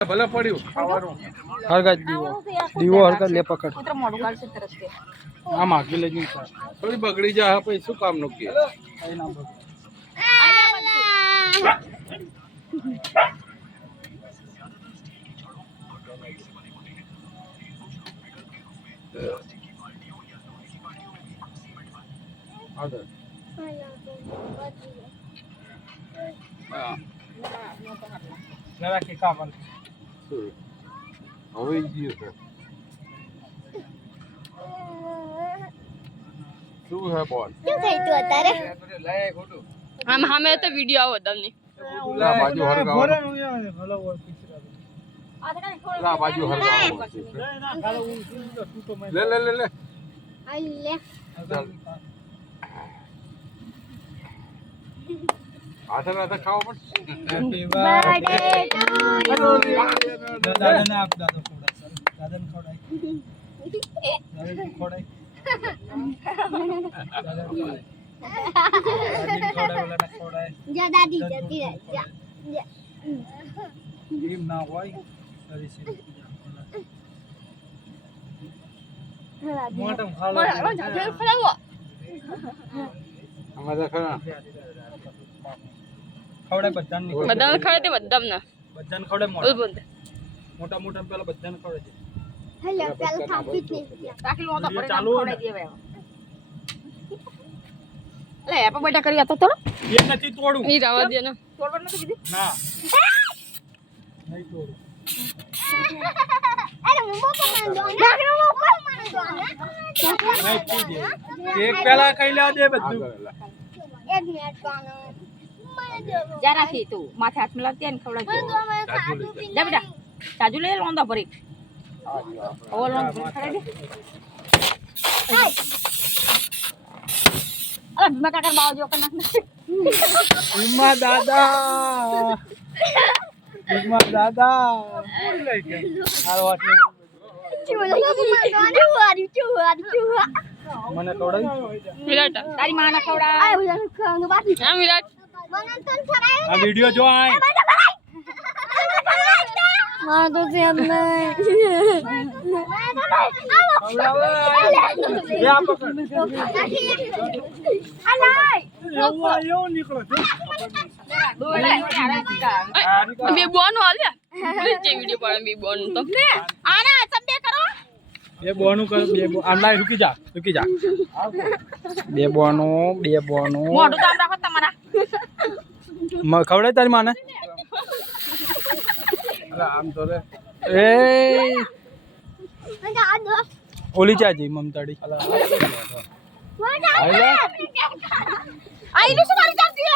ભલે પડ્યું ખાવાનું હરગત દીવો હરગત લે પકડ પુત્ર મોડું કાઢશે તરત કે આમ આગળ લઈ જઈને થોડી બગડી જાય પછી શું કામ નું કે નવા કે કામ હવે ગયું છે શું હે બોલ શું થઈ તું અત્યારે આમ સામે તો વિડિયો આવો તમને ના બાજુ હરગાવાનું ના બાજુ હરગાવાનું લે લે લે લે હાલ લે આથા આથા ખાવા પડશે દાદાને આપ દાદો ખવડાય દાદાને ખવડાય દાદાને ખવડાય જા દાદી જતી રહે જા એમ ના હોય સરી સરી મોટમ ખાલો અમારા ખરા ખવડાય બધાને બધાને ખાડે તે બધાને ખવડાય બોલ બોલ મોટા મોટા પેલા બધાને ખવડાય હેલો પેલા થાપી જ નહીં રાખી લો તો વિડિયો ચાલુ ખવડાવી દેવે લે આપા બેટા કરી આતો તો એ નથી તોડું ઈ રાવા દે ને તોડવાનું નથી કીધું ના નહીં તોડું અરે મુંબો પર માન દો નાખી મુંબો પર માન દો નહીં પી દે કેક પેલા કઈ લેવા દે બધું એક મિનિટ પાનો મને દો જા રાખી તું માથે હાથ મિલાવતી ને ખવડાવી દે મને ખાધું પી જા બેટા ચાજુ લે લોંદા ભરી ઓ લોંદ ખવડાવી દે અરે ભીમા કાકા બાવ જો કર નાખ ભીમા દાદા ભીમા દાદા લઈ ગયા હારો વાત મને ખવડાવી વિરાટ તારી માને ખવડા હા વિરાટ આ વિડિયો જો આય માર તો છે અમને એ આ પકડ એવું નીકળો બે બોનો આલ્યા જે વિડિયો પાડે બે બોન તો આના સબે કરો બે બોનું કર બે આમ લાઈ રૂકી જા બે બોનું મોઢું કામ રાખો તમારા ખવડાય તારી માને આમ તો રે એ ઓલી ચાજી મમતાડી આઈલું શું મારી ચાલતી હે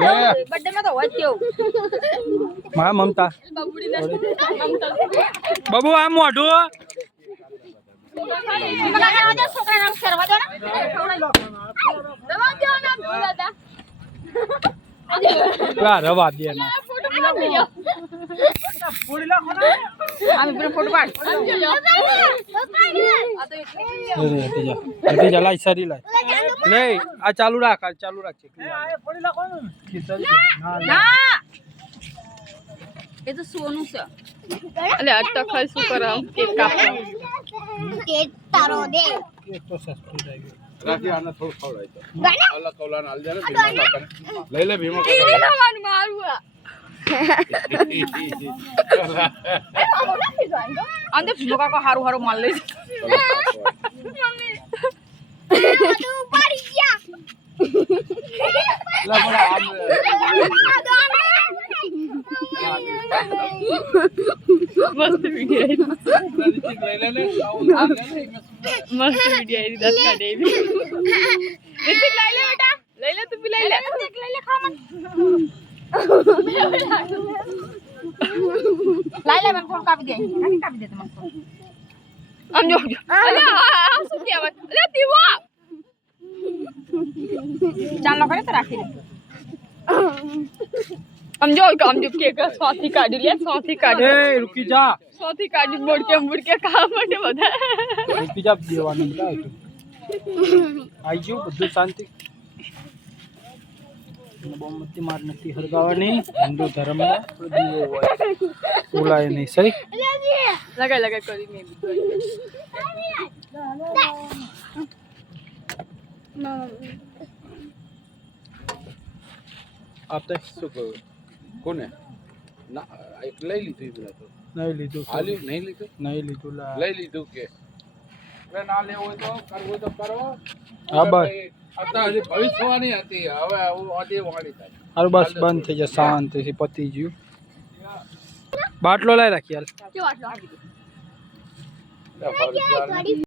લે બર્થડે માં તો હોય કેવું મા મમતા બબુડી ને બાબુ આ મોઢું છોકરા નામ કરવા દો ને દવા દો ના દાદા રવા દે ના ફોટો બનાવી લો আমি পুরো ফটো পাড় જા લાઈ સારી લાઈ લે આ ચાલુ રાખ છે ના એ તો સોનું છે અલે અટક ખાઈ શું કરામ કેક કાપવા કેક તારો દે એક તો સસ્તું થઈ ગયું રાખી આને થોડું ખવડાય તો અલગ કવલાને આલ દે ને ભીમા કાકાને લઈ લે ભીમા ઈ કાકા ખાવાનું મારું અંદે ભીમો કાકો હારું માલ લઈ તું પડી ગયા લા બડા આમ મસ્ત વિડિયો લઈ લે ને મસ્ત વિડિયો આઈ દસ કાઢે રિતિક લઈ લે બેટા લઈ લે તું બી લઈ લે લઈ લે ખાવા લાઈ લે મને ફોન કાપી દે કાપી દે તમને આમ જો અલ્યા શું કહેવાય અલ્યા દીવો ચાલો કરે તો રાખી દે સમજો કેક સોથી કાઢી લે સોથી કાઢી એ રૂકી જા સોથી કાઢી મુડકે ખાવા માટે બધા રૂકી જા દેવાનું આઈ ગયું બધું શાંતિ મોમબત્તી માર નથી હળગાવવાની હિન્દુ ધર્મમાં દીવો હોય બોલાય નહીં સહી લગાઈ કરી મેં આપતે શું કહ્યું કોને ના એક લઈ લીધું ઈ પેલા તો નહીં લીધું હાલ્યું નહીં લીધું નહીં લીધું લા લઈ લીધું કે હવે ના લેવું હોય તો કરવું હોય તો કરો હા બસ અત્યારે હજી ભવિષ્યવાણી હતી હવે હજી વાણી થાય હારું બસ બંધ થઈ જાય શાંતિથી પતી ગયું બાટલો લઈ રાખી હાલ કેવો આટલો ફરજિયાત